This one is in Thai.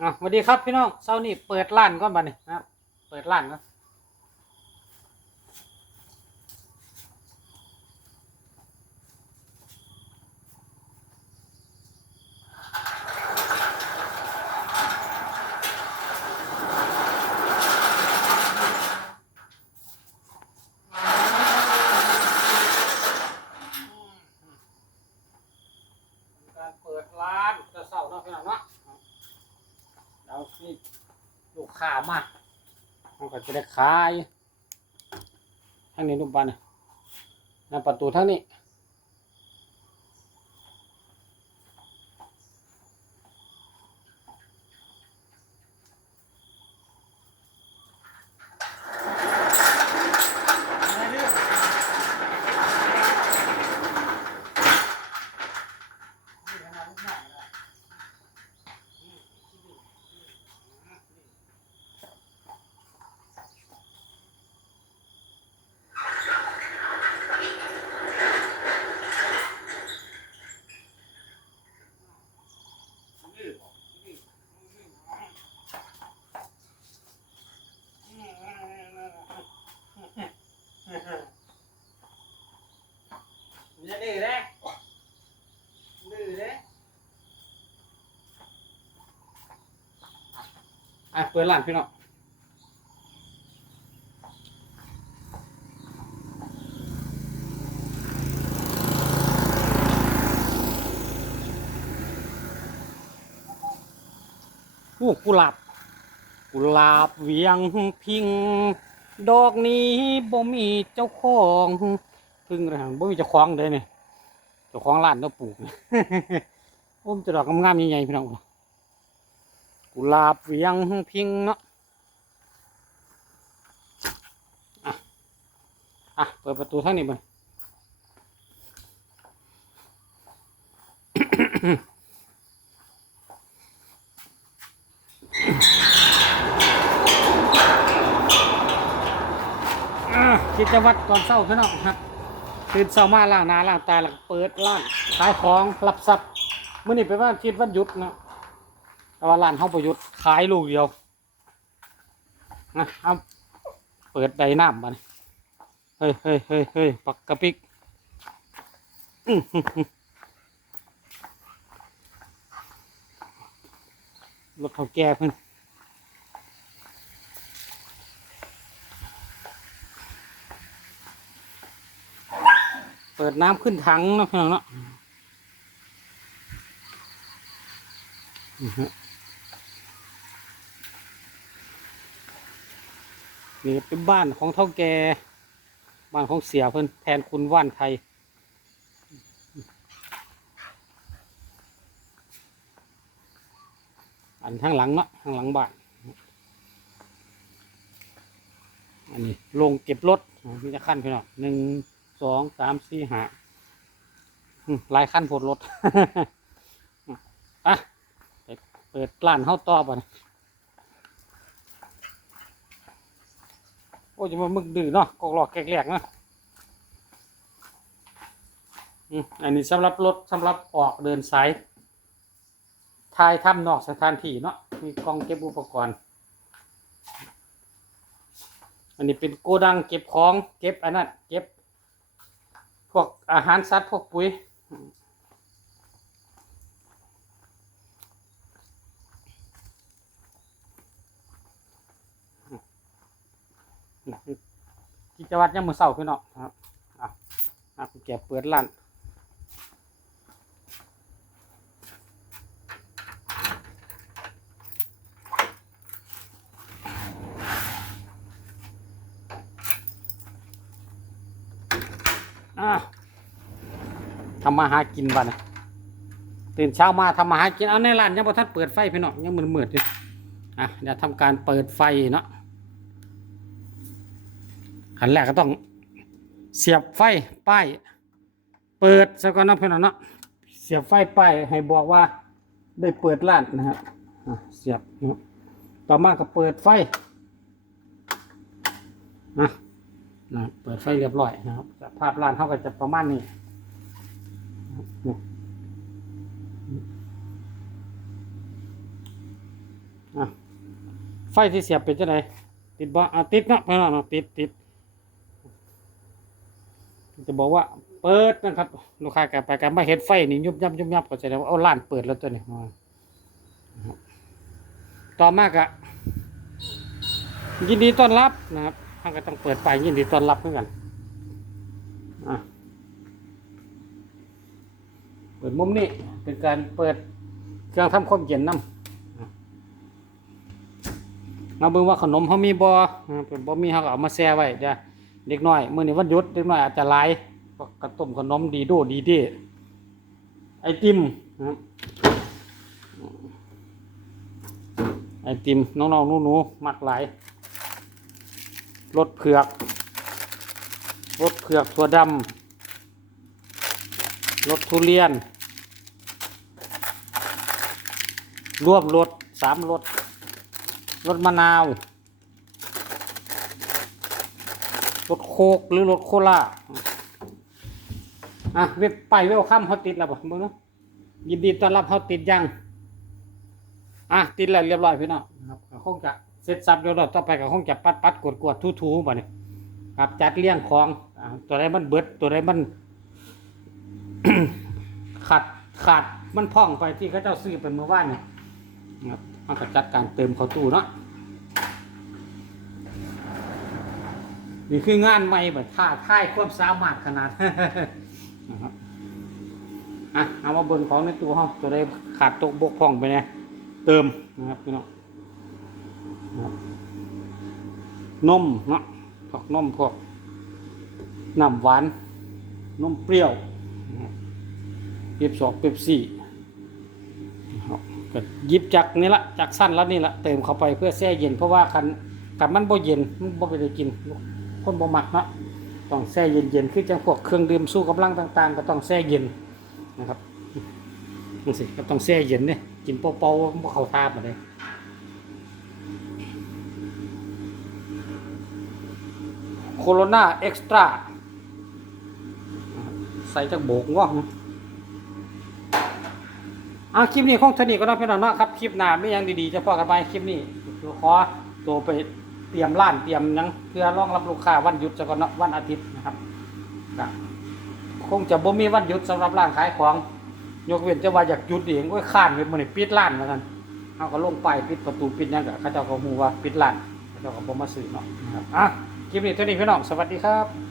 อะสวัสดีครับพี่น้องเช้านี้เปิดร้านก่อนบัดนี้นะครับ เปิดร้านก่อนการเปิดร้านจะเศร้าเนาะพี่น้องเนาะ เราที่ลูกค้ามาเราก็จะได้ขายทางนี้ลูกบ้านนะประตูทางนี้ จะดื้อเด้ดื้อเด้ อะเปิดร้านพี่น้องโอ้กุหลาบกุหลาบเวียงพิง ดอกนี้บ่มีเจ้าของพึ่งนะฮะบ่มีเจ้าของเลยเนี่ยเจ้าของร้านเราปลูกโอ้มจะดอกงามๆใหญ่ๆพี่น้อง กุหลาบเวียงพิงเนาะอะ เปิดประตูทางนี้มันอะกิจวัตรก่อนเศร้าพี่น้องครับตื่นเช้ามาล้างหน้าล้างตาแล้วเปิดร้านขายของรับทรัพย์เมื่อนี้เป็นวันอาทิตย์วันหยุดเนาะ แต่ว่าร้านเขาประยุทธ์ขายลูกเดียวนะเอาเปิดใดน้ำมานี่เฮ้ยเฮ้ยเฮ้ยเฮ้ยปักกระปิกรถเขาแก่เพิ่นเปิดน้ำขึ้นถังนาะพี่น้องเนาะอือฮะ นี่เป็นบ้านของเท่าแก่บ้านของเสียเพิ่อนแทนคุณว่านไทยอันข้างหลังเนาะข้างหลังบ้านอันนี้ลงเก็บรถมีจะขั้นพี่น้องหนึ่งสองสามสี่ห้าหลายขั้นผลรถอะเปิดร้านเฮาต่อป่ โอ้จะมามึกดื้อเนาะกอกหลอกแกลกๆเนาะอันนี้สำหรับรถสำหรับออกเดินสายทายถ้ำนอกสถานที่เนาะมีกองเก็บอุปกรณ์ อันนี้เป็นโกดังเก็บของเก็บอันนั้นเก็บพวกอาหารสัตว์พวกปุ๋ย กิจวัตรยามมื้อเช้าพี่น้องครับอะอะคุณแกเปิดร้านอะทำมาหากินบ้านะตื่นเช้ามาทำมาหากินเอาในร้านยังบ่ทันเปิดไฟพี่น้องยังมืดๆอยู่อะเดี๋ยวทำการเปิดไฟเนาะ ขั้นแรกก็ต้องเสียบไฟป้ายเปิดซะก่อนนาะพี่น้องเนาะเสียบไฟป้ายให้บอกว่าได้เปิดร้านนะครับอะเสียบนะครับต่อมาก็เปิดไฟนะนะเปิดไฟเรียบร้อยนะครับภาพร้านเขาก็จะประมาณนี้นะไฟที่เสียบเป็นจังไดติดบ่ติดเนาะเพี่น้องเนาะติดติด จะบอกว่าเปิดนะครับ ลูกค้ากลับไปกันมาเห็นไฟนี่ยุบยับยุบยับก็แสดงว่าเอาร้านเปิดแล้วตัวนี้มานะครับต่อมากอะยินดีต้อนรับนะครับท่านก็ต้องเปิดไฟยินดีต้อนรับเหมือนกันเปิดมุมนี้เป็นการเปิดเครื่องทำความเย็นน้ำมาเบิ่งว่าขนมเขามีบ่เป็นบ่มีเขาเอามาแช่ไว้จ้ะ เด็กน้อยมื้อนี้วันหยุดเด็กน้อยอาจจะหลายพวกระต้มขนมดีโดดีด้ไอติมนะไอติมน้องๆหนูๆมักหลายรสเผือกรสเผือกถั่วดำรสทุเรียน รวมรสสามรสรสมะนาว รสโคกหรือรสโคลาอะเว็บไปเวลคัมเขาติดแล้วบ่มึงเนาะยินดีต้อนรับเขาติดยังอะติดแล้วเรียบร้อยพี่น้องครับคงจะเสร็จสับเดี๋ยวเราต่อไปก็คงจะปัดปัดกดกดทูทูบ่เนี่ยครับจัดเลี้ยงของตัวใดมันเบิดตัวใดมันขาดขาดมันพ่องไปที่เขาเจ้าซื้อไปเมื่อวานเนี่ยครับมันก็จัดการเติมเข้าตู้เนาะ นี่คืองานใหม่แบบท่าท่ายความสามารถขนาดนะครับอะเอามาเบิ่งของในตู้ห้องตัวได้ขาดตกบกพร่องไปเนี่ยเติมนะครับพี่น้องนมเนาะพวกนมพวกน้ำหวานนมเปรี้ยวนะครับเปียบสองเปียบสี่ครับก็ยิบจากนี่ละจากสั้นแล้วนี่ละเติมเข้าไปเพื่อแช่เย็นเพราะว่าคันคันมันบ่เย็นมันบ่ไปได้กิน คนบ่มักเนาะต้องแช่เย็นๆคือจังพวกเครื่องดื่มสู้กำลังต่าง ๆ ก็ต้องแช่เย็นนะครับนี่สิก็ต้องแช่เย็นเนี่ยกินเป่าๆบ่เข้าทาบเลยโคโรนาเอ็กซ์ตร้าใส่จากโบกง่วงอะคลิปนี้คงเทนี้ก็ต้องเป็นแล้วเนาะครับ คลิปหน้าไม่ยังดีๆจะพอกันไปคลิปนี้ขอตัวไป ตรียมร้านเตรียมยังเพื่อรองรับลูกค้าวันหยุดจะก่อนเนาะวันอาทิตย์นะครับคงจะบ่มีวันหยุดสำหรับร้านขายของยกเว้นจะว่าอยากหยุดเองก็ข้านเว้นมันปิดร้านแล้วกันเขาก็ลงไปปิดประตูปิดยังกับขาเจ้าก็หูว่าปิดร้านข้าเจ้าก็บ่มาซื้อเนาะนะครับอะคลิปนี้เท่านี้พี่น้องสวัสดีครับ